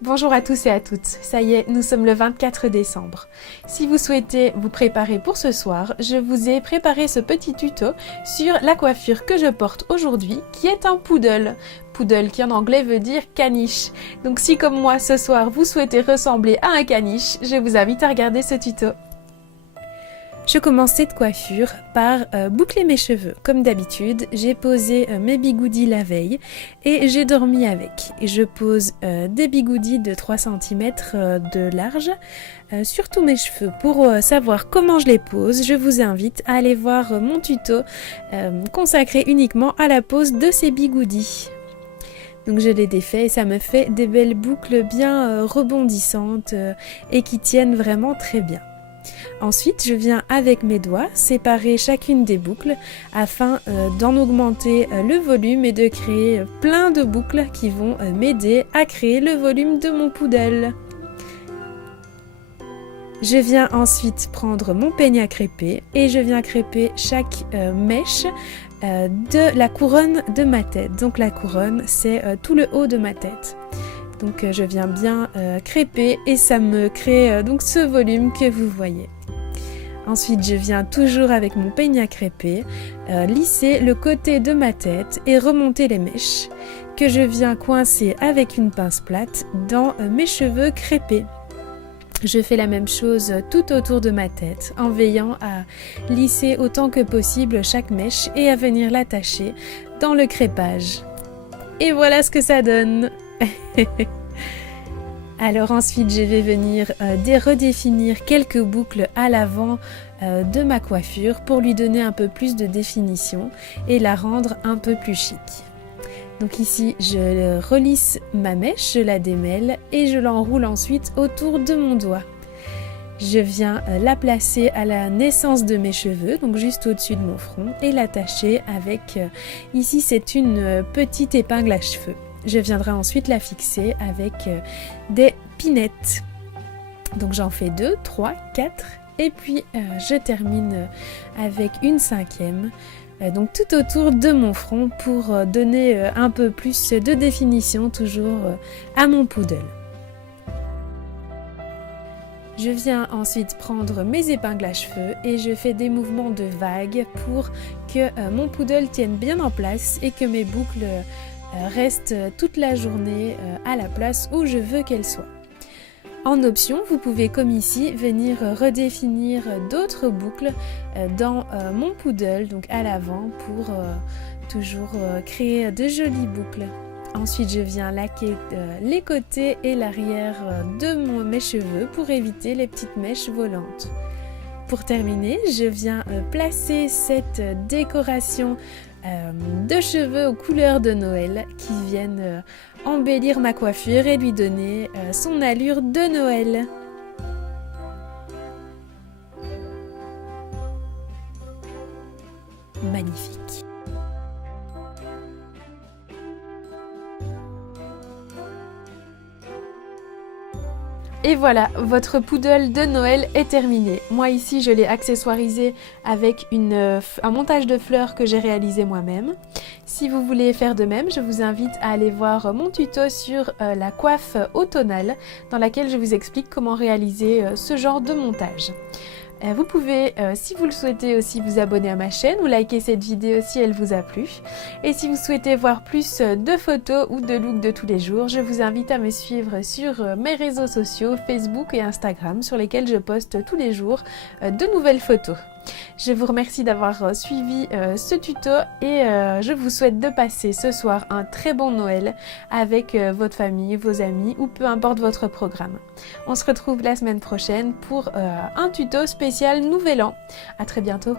Bonjour à tous et à toutes, ça y est, nous sommes le 24 décembre. Si vous souhaitez vous préparer pour ce soir, je vous ai préparé ce petit tuto sur la coiffure que je porte aujourd'hui, qui est un poodle. Poodle qui en anglais veut dire caniche. Donc si comme moi ce soir vous souhaitez ressembler à un caniche, je vous invite à regarder ce tuto. Je commence cette coiffure par boucler mes cheveux. Comme d'habitude, j'ai posé mes bigoudis la veille et j'ai dormi avec. Et je pose des bigoudis de 3 cm de large sur tous mes cheveux. Pour savoir comment je les pose, je vous invite à aller voir mon tuto consacré uniquement à la pose de ces bigoudis. Donc je les défais et ça me fait des belles boucles bien rebondissantes et qui tiennent vraiment très bien. Ensuite, je viens avec mes doigts séparer chacune des boucles afin d'en augmenter le volume et de créer plein de boucles qui vont m'aider à créer le volume de mon poodle. Je viens ensuite prendre mon peigne à crêper et je viens crêper chaque mèche de la couronne de ma tête. Donc la couronne, c'est tout le haut de ma tête. Donc je viens bien crêper et ça me crée donc ce volume que vous voyez. Ensuite, je viens toujours avec mon peigne à crêper, lisser le côté de ma tête et remonter les mèches que je viens coincer avec une pince plate dans mes cheveux crêpés. Je fais la même chose tout autour de ma tête en veillant à lisser autant que possible chaque mèche et à venir l'attacher dans le crêpage. Et voilà ce que ça donne. Alors ensuite je vais venir redéfinir quelques boucles à l'avant de ma coiffure pour lui donner un peu plus de définition et la rendre un peu plus chic. Donc ici je relisse ma mèche, je la démêle et je l'enroule ensuite autour de mon doigt. Je viens la placer à la naissance de mes cheveux, donc juste au-dessus de mon front et l'attacher avec, ici c'est une petite épingle à cheveux. Je viendrai ensuite la fixer avec des pinettes. Donc j'en fais 2, 3, 4 et puis je termine avec une 5e. Donc tout autour de mon front pour donner un peu plus de définition toujours à mon poodle. Je viens ensuite prendre mes épingles à cheveux et je fais des mouvements de vagues pour que mon poodle tienne bien en place et que mes boucles reste toute la journée à la place où je veux qu'elle soit. En option, vous pouvez comme ici venir redéfinir d'autres boucles dans mon poodle, donc à l'avant pour toujours créer de jolies boucles. Ensuite, je viens laquer les côtés et l'arrière de mes cheveux pour éviter les petites mèches volantes. Pour terminer, je viens placer cette décoration de cheveux aux couleurs de Noël qui viennent embellir ma coiffure et lui donner son allure de Noël. Magnifique. Et voilà, votre poodle de Noël est terminé. Moi ici, je l'ai accessoirisé avec un montage de fleurs que j'ai réalisé moi-même. Si vous voulez faire de même, je vous invite à aller voir mon tuto sur la coiffe automnale dans laquelle je vous explique comment réaliser ce genre de montage. Vous pouvez, si vous le souhaitez aussi, vous abonner à ma chaîne ou liker cette vidéo si elle vous a plu. Et si vous souhaitez voir plus de photos ou de looks de tous les jours, je vous invite à me suivre sur mes réseaux sociaux, Facebook et Instagram, sur lesquels je poste tous les jours de nouvelles photos. Je vous remercie d'avoir suivi ce tuto et je vous souhaite de passer ce soir un très bon Noël avec votre famille, vos amis ou peu importe votre programme. On se retrouve la semaine prochaine pour un tuto spécial Nouvel An. À très bientôt.